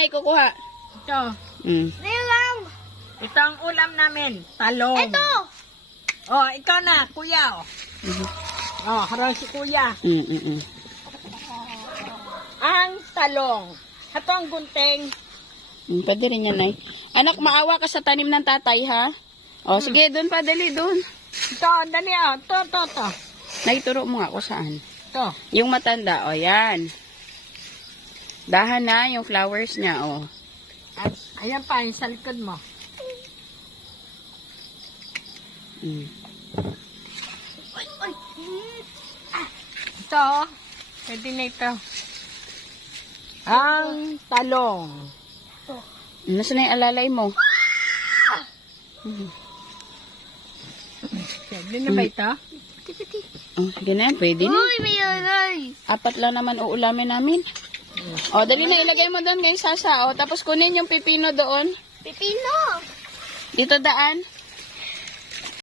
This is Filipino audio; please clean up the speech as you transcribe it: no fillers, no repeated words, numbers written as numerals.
Ay, kukuha. Ito. Nilang. Ito ang ulam namin. Talong. Ito. Oh, ikaw na, kuya. Oh, harang si kuya. Ang talong. Ito ang gunting. Pwede rin yan, Nay. Anak, maawa ka sa tanim ng tatay, ha? O, sige, doon pa, dali, doon. Ito, dali oh. Ito. Naituro mo nga kung saan. Ito. Yung matanda, o, yan. Dahan na yung flowers niya, o. At, ayan pa, yung sa likod mo. Ito, pwede na ito. Ang talong. Nasaan na yung alalay mo? Pwede na ba ito? Oh, sige na yan, pwede na. Uy, may alay. 4 lang naman uulamin namin. O, dali na, ilagay mo doon kay Sasa. O, tapos kunin yung pipino doon. Pipino. Dito daan.